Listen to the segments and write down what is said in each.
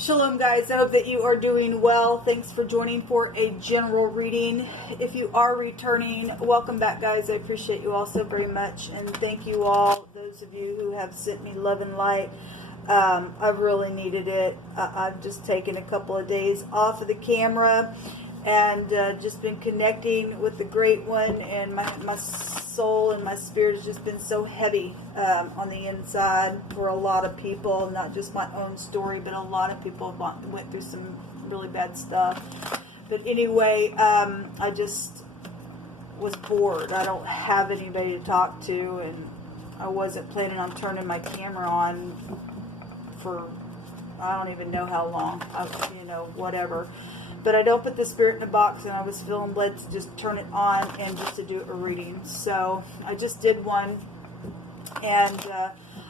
Shalom guys, I hope that you are doing well. Thanks for joining for a general reading. If you are returning, welcome back guys. I appreciate you all so very much, and thank you all, those of you who have sent me love and light. I've really needed it. I've just taken a couple of days off of the camera and just been connecting with the Great One, and my soul and my spirit has just been so heavy on the inside for a lot of people, not just my own story, but a lot of people went through some really bad stuff. But anyway, I just was bored. I don't have anybody to talk to, and I wasn't planning on turning my camera on for I don't even know how long, whatever. But I don't put the spirit in a box, and I was feeling led to just turn it on and just to do a reading. So I just did one, and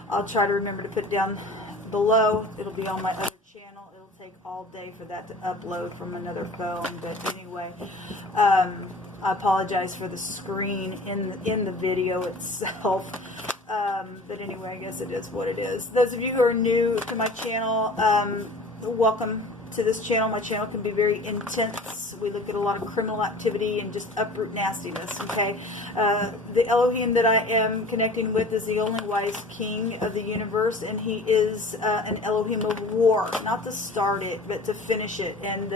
I'll try to remember to put it down below. It'll be on my other channel. It'll take all day for that to upload from another phone. But anyway, I apologize for the screen in the video itself. But anyway, I guess it is what it is. Those of you who are new to my channel, welcome to this channel. My channel can be very intense. We look at a lot of criminal activity and just uproot nastiness, okay? The Elohim that I am connecting with is the only wise king of the universe, and he is an Elohim of war, not to start it, but to finish it. And,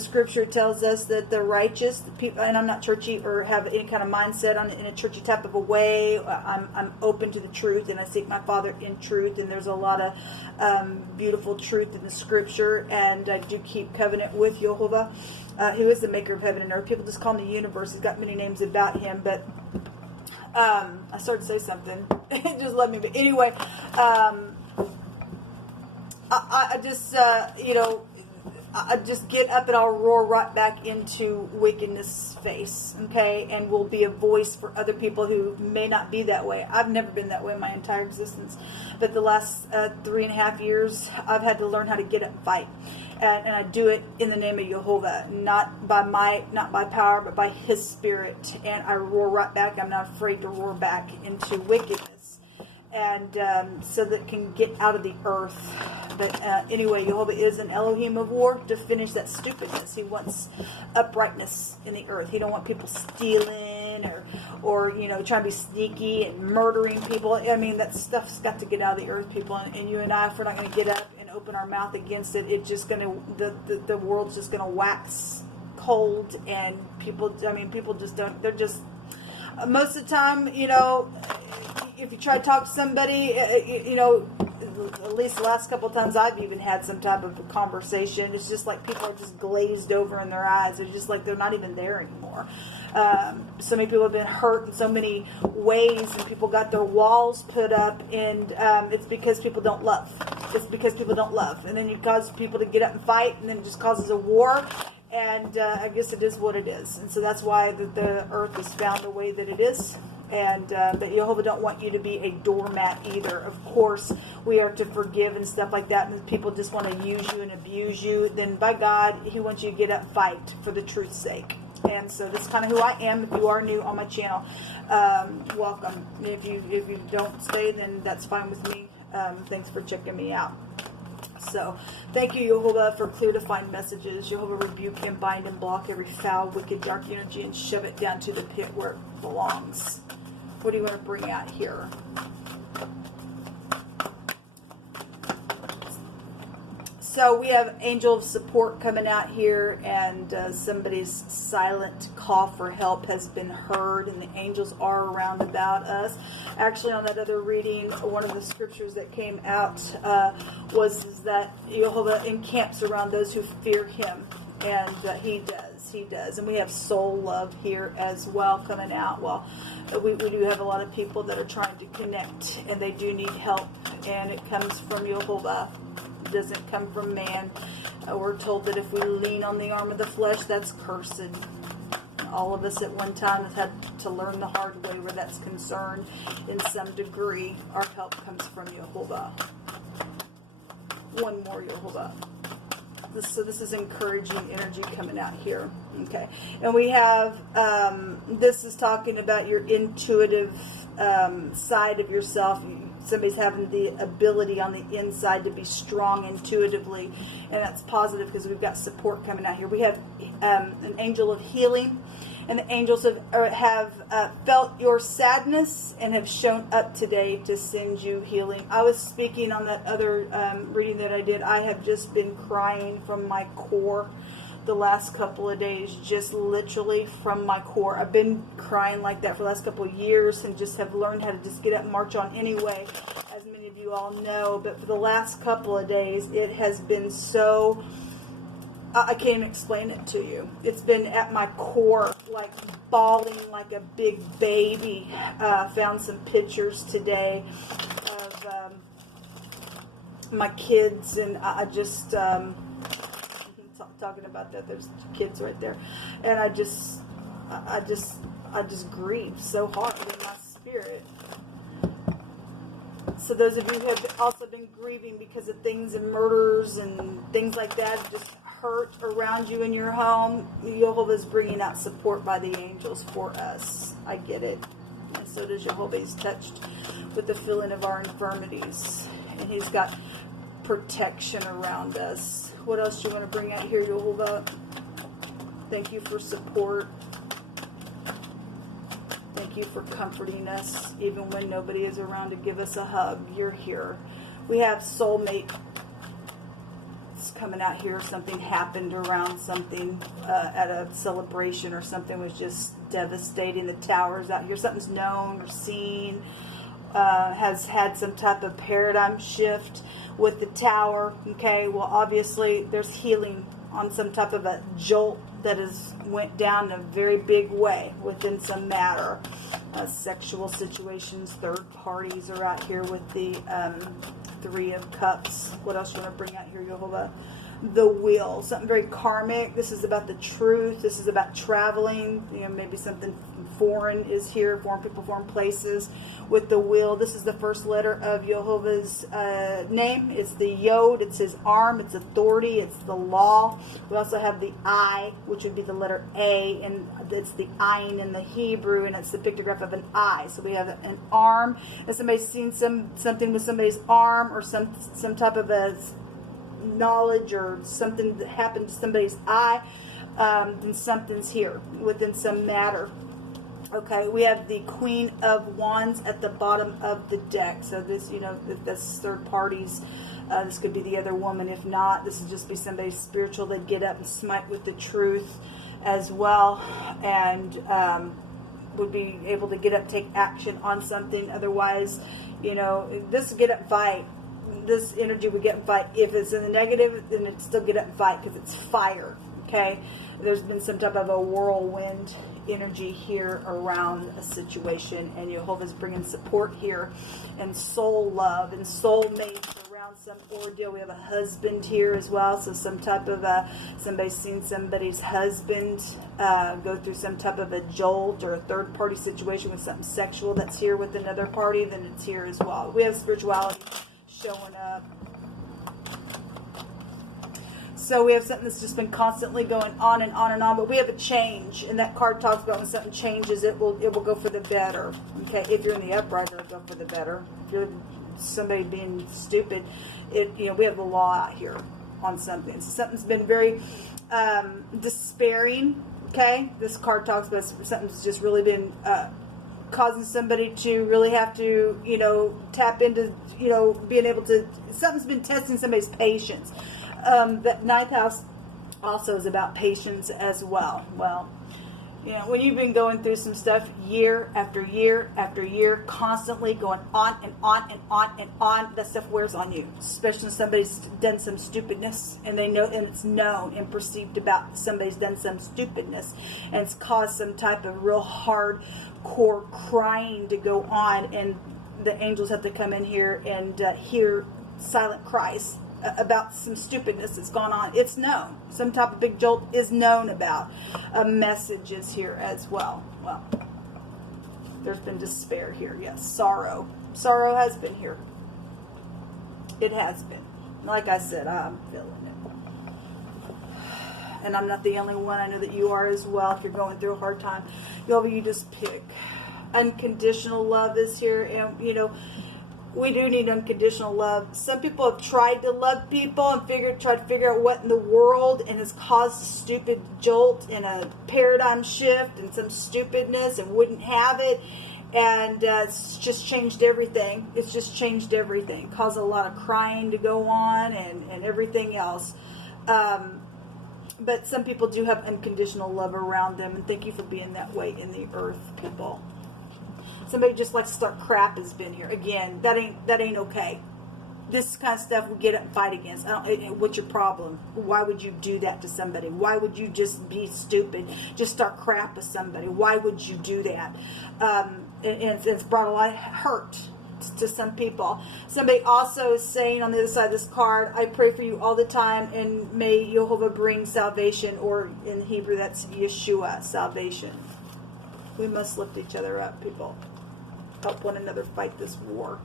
Scripture tells us that the righteous, the people, and I'm not churchy or have any kind of mindset in a churchy type of a way. I'm open to the truth, and I seek my Father in truth, and there's a lot of beautiful truth in the Scripture, and I do keep covenant with Yehovah, who is the maker of heaven and earth. People just call him the universe. He's got many names about him, but I started to say something. It just let me. But anyway, I just, I just get up and I'll roar right back into wickedness face, okay? And will be a voice for other people who may not be that way. I've never been that way in my entire existence. But the last 3.5 years, I've had to learn how to get up and fight. And I do it in the name of Yehovah, not by might, not by power, but by His Spirit. And I roar right back. I'm not afraid to roar back into wickedness, and so that it can get out of the earth. But anyway, Yehovah is an Elohim of war to finish that stupidness. He wants uprightness in the earth. He don't want people stealing or trying to be sneaky and murdering people. I mean, that stuff's got to get out of the earth, people. And you and I, if we're not going to get up and open our mouth against it, it's just going to, the world's just going to wax cold. And people just don't, they're just, most of the time, if you try to talk to somebody, at least the last couple of times I've even had some type of a conversation, it's just like people are just glazed over in their eyes. It's just like they're not even there anymore. So many people have been hurt in so many ways, and people got their walls put up, and it's because people don't love. It's because people don't love. And then you cause people to get up and fight, and then it just causes a war. And I guess it is what it is. And so that's why the earth is found the way that it is. And but Yehovah don't want you to be a doormat either. Of course, we are to forgive and stuff like that. And if people just want to use you and abuse you, then by God, He wants you to get up and fight for the truth's sake. And so that's kind of who I am. If you are new on my channel, welcome. If you don't stay, then that's fine with me. Thanks for checking me out. So, thank you, Yehovah, for clear defined messages. Yehovah, rebuke and bind and block every foul, wicked, dark energy and shove it down to the pit where it belongs. What do you want to bring out here? So we have angel of support coming out here, and somebody's silent call for help has been heard, and the angels are around about us. Actually, on that other reading, one of the scriptures that came out was that Yehovah encamps around those who fear Him, and He does. And we have soul love here as well coming out. Well, we do have a lot of people that are trying to connect, and they do need help, and it comes from Yehovah. It doesn't come from man. We're told that if we lean on the arm of the flesh, that's cursed. All of us at one time have had to learn the hard way where that's concerned in some degree. Our help comes from Yehovah. One more Yehovah. So this is encouraging energy coming out here. Okay. And we have, this is talking about your intuitive side of yourself. somebody's having the ability on the inside to be strong intuitively, and that's positive because we've got support coming out here. We have an angel of healing, and the angels have felt your sadness and have shown up today to send you healing. I was speaking on that other reading that I did. I have just been crying from my core the last couple of days, just literally from my core. I've been crying like that for the last couple of years and just have learned how to just get up and march on anyway, as many of you all know. But for the last couple of days, it has been so, I can't even explain it to you. It's been at my core, like bawling like a big baby. Found some pictures today of my kids, and I just talking about that. There's kids right there, and I just grieve so hard in my spirit. So those of you who have also been grieving because of things and murders and things like that, just hurt around you in your home, Jehovah is bringing out support by the angels for us. I get it, and so does Jehovah. He's touched with the feeling of our infirmities, and he's got protection around us. What else do you want to bring out here, Jehovah? Thank you for support. Thank you for comforting us, even when nobody is around to give us a hug. You're here. We have soulmate coming out here. Something happened around something at a celebration, or something was just devastating. The towers out here. Something's known or seen. Has had some type of paradigm shift with the tower. Okay, well, obviously there's healing on some type of a jolt that has went down in a very big way within some matter. Sexual situations, third parties are out here with the Three of Cups. What else do you want to bring out here, Jehovah? The wheel, something very karmic. This is about the truth. This is about traveling. You know, maybe something foreign is here, foreign people, foreign places. With the wheel, this is the first letter of Jehovah's name. It's the Yod. It's his arm. It's authority. It's the law. We also have the I, which would be the letter A, and it's the ayin in the Hebrew, and it's the pictograph of an eye. So we have an arm. If somebody's seen something with somebody's arm, or some type of a knowledge or something that happened to somebody's eye, then something's here within some matter. Okay, we have the Queen of Wands at the bottom of the deck. So this, you know, if that's third parties, this could be the other woman. If not, this would just be somebody spiritual. They'd get up and smite with the truth as well, and would be able to get up, take action on something. Otherwise, you know, this get up and fight. This energy would get and fight. If it's in the negative, then it'd still get up and fight because it's fire. Okay, there's been some type of a whirlwind energy here around a situation, and Jehovah's bringing support here, and soul love and soulmates around some ordeal. We have a husband here as well, so some type of somebody's seen somebody's husband go through some type of a jolt or a third party situation with something sexual that's here with another party, then it's here as well. We have spirituality showing up. So we have something that's just been constantly going on and on and on, but we have a change, and that card talks about when something changes, it will go for the better. Okay, if you're in the upright, it'll go for the better. If you're somebody being stupid, you know, we have the law out here on something. So something's been very despairing. Okay, this card talks about something's just really been causing somebody to really have to, you know, tap into, you know, being able to. Something's been testing somebody's patience. That ninth house also is about patience as well. Well, you know, when you've been going through some stuff year after year after year, constantly going on and on and on and on, that stuff wears on you. Especially when somebody's done some stupidness, and they know, and it's known and perceived about somebody's done some stupidness, and it's caused some type of real hardcore crying to go on, and the angels have to come in here and hear silent cries about some stupidness that's gone on. It's known. Some type of big jolt is known about. A message is here as well. Well, there's been despair here. Yes, sorrow. Sorrow has been here. It has been. Like I said, I'm feeling it. And I'm not the only one. I know that you are as well. If you're going through a hard time, you just pick. Unconditional love is here. And, you know, we do need unconditional love. Some people have tried to love people and tried to figure out what in the world, and has caused a stupid jolt and a paradigm shift and some stupidness, and wouldn't have it. And it's just changed everything. It's just changed everything. Caused a lot of crying to go on and everything else. But some people do have unconditional love around them. And thank you for being that way in the earth, people. Somebody just likes to start crap has been here. Again, that ain't okay. This kind of stuff we get up and fight against. What's your problem? Why would you do that to somebody? Why would you just be stupid? Just start crap with somebody. Why would you do that? And it's brought a lot of hurt to some people. Somebody also is saying on the other side of this card, I pray for you all the time, and may Jehovah bring salvation, or in Hebrew that's Yeshua, salvation. We must lift each other up, people. Help one another fight this war.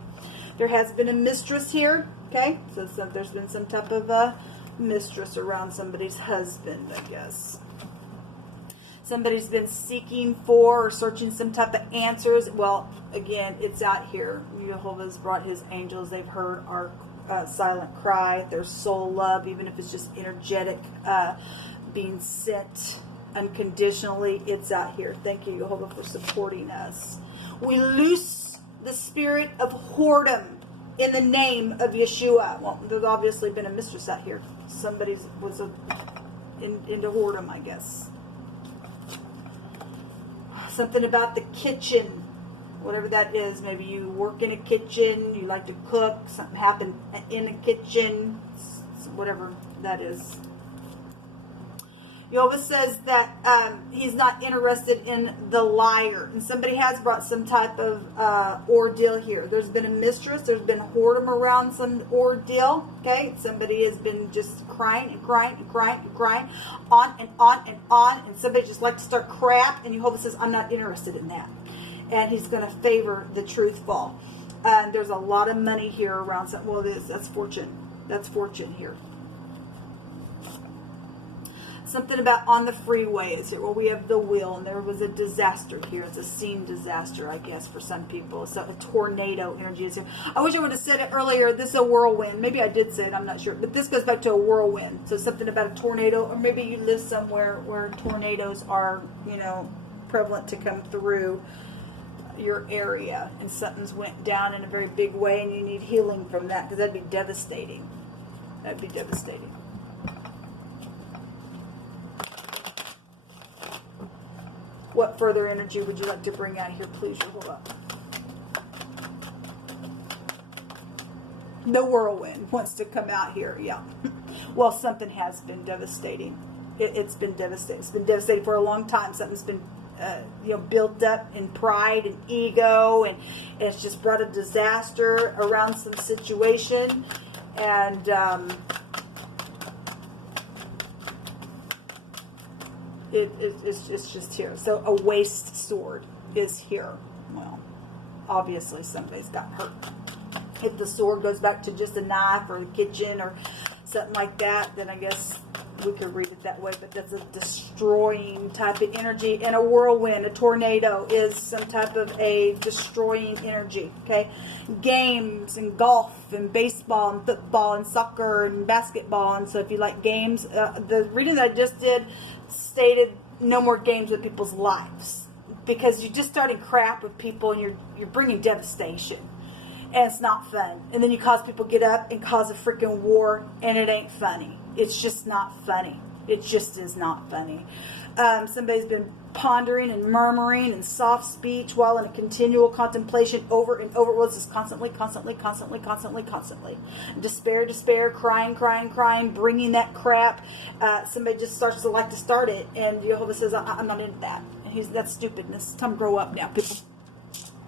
There has been a mistress here, okay? So there's been some type of a mistress around somebody's husband, I guess. Somebody's been seeking for or searching some type of answers. Well, again, it's out here. Jehovah's brought his angels. They've heard our silent cry, their soul love, even if it's just energetic, being sent unconditionally. It's out here. Thank you, Jehovah, for supporting us. We loose the spirit of whoredom in the name of Yeshua. Well, there's obviously been a mistress out here. Somebody was into whoredom, I guess. Something about the kitchen, whatever that is. Maybe you work in a kitchen, you like to cook, something happened in a kitchen, whatever that is. Jehovah says that he's not interested in the liar. And somebody has brought some type of ordeal here. There's been a mistress. There's been whoredom around some ordeal. Okay? Somebody has been just crying and crying and crying and crying on and on and on. And somebody just like to start crap. And Jehovah says, I'm not interested in that. And he's going to favor the truthful. There's a lot of money here around. Well, that's fortune. That's fortune here. Something about on the freeway is here. Well, we have the wheel, and there was a disaster here. It's a scene disaster, I guess, for some people. So a tornado energy is here. I wish I would have said it earlier. This is a whirlwind. Maybe I did say it. I'm not sure. But this goes back to a whirlwind. So something about a tornado, or maybe you live somewhere where tornadoes are, prevalent to come through your area, and something's went down in a very big way, and you need healing from that, because that'd be devastating. That'd be devastating. What further energy would you like to bring out here, please? Hold up. The whirlwind wants to come out here, yeah. Well, something has been devastating. It's been devastating. It's been devastating for a long time. Something's been, built up in pride and ego, and it's just brought a disaster around some situation, and it's just here. So a waste sword is here. Well, obviously somebody's got hurt. If the sword goes back to just a knife or the kitchen or something like that, then I guess we could read it that way. But that's a destroying type of energy. And a whirlwind, a tornado, is some type of a destroying energy. Okay, games and golf and baseball and football and soccer and basketball. And so if you like games, the reading that I just did stated no more games with people's lives, because you're just starting crap with people, and you're bringing devastation, and it's not fun. And then you cause people get up and cause a freaking war, and it ain't funny. It's just not funny. It just is not funny. Somebody's been pondering and murmuring and soft speech while in a continual contemplation over and over. Well, this is constantly. Despair, crying, bringing that crap. Somebody just starts to like to start it, and Jehovah says, I'm not into that. And that's stupidness. Time to grow up now, people.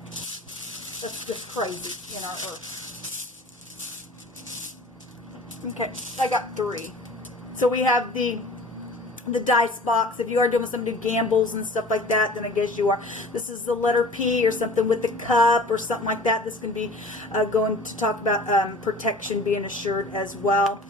That's just crazy in our earth. Okay, I got 3. So we have the dice box. If you are doing with somebody who gambles and stuff like that, then I guess you are. This is the letter P, or something with the cup or something like that. This can be going to talk about protection being assured as well.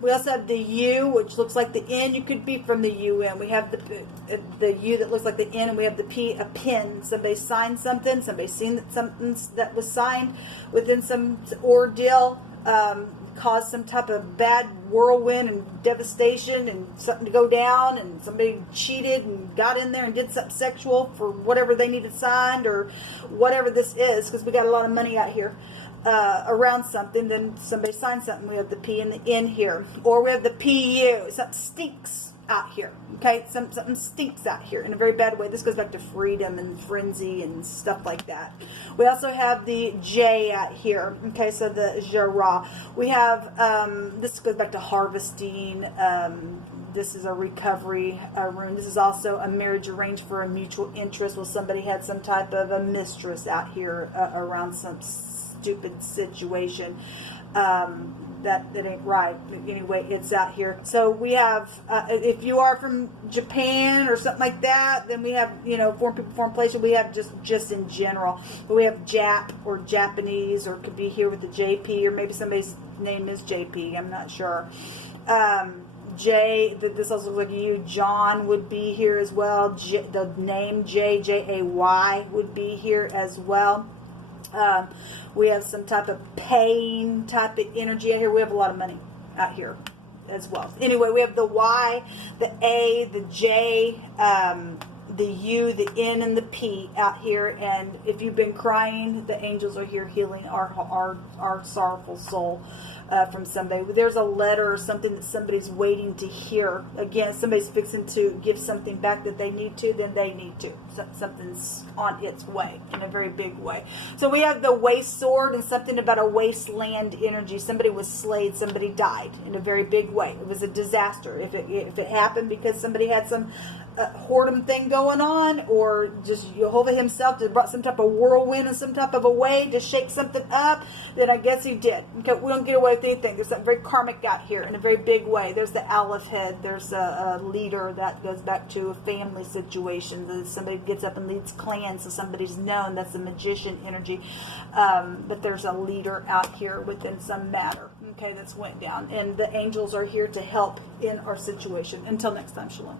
We also have the U, which looks like the N. You could be from the UN. We have the U that looks like the N, and we have the P, a pin. Somebody signed something. Somebody seen that something that was signed within some ordeal caused some type of bad whirlwind and devastation and something to go down, and somebody cheated and got in there and did something sexual for whatever they needed signed or whatever this is, because we got a lot of money out here. Around something, then somebody signed something. We have the P and the N here, or we have the PU. Something stinks out here. Okay, something stinks out here in a very bad way. This goes back to freedom and frenzy and stuff like that. We also have the J out here. Okay, so the Jara. We have this goes back to harvesting. This is a recovery rune. This is also a marriage arranged for a mutual interest. Well, somebody had some type of a mistress out here around some stupid situation that ain't right. Anyway, it's out here. So we have, if you are from Japan or something like that, then we have, foreign people, foreign places. We have just in general. But we have Jap or Japanese, or could be here with the JP, or maybe somebody's name is JP. I'm not sure. J, this also looks like you. John would be here as well. The name Jay would be here as well. We have some type of pain type of energy out here. We have a lot of money out here as well. Anyway, we have the Y, the A, the J, the U, the N, and the P out here. And if you've been crying, the angels are here healing our sorrowful soul from somebody. There's a letter or something that somebody's waiting to hear. Again, somebody's fixing to give something back that they need to, then they need to. Something's on its way in a very big way. So we have the waste sword and something about a wasteland energy. Somebody was slayed, somebody died in a very big way. It was a disaster. If it happened because somebody had some whoredom thing going on, or just Jehovah himself just brought some type of whirlwind in some type of a way to shake something up, then I guess he did. Okay, we don't get away with anything. There's something very karmic out here in a very big way. There's the Aleph head. There's a leader that goes back to a family situation. Somebody gets up and leads clans, so somebody's known. That's the magician energy. But there's a leader out here within some matter. Okay, that's went down. And the angels are here to help in our situation. Until next time, shalom.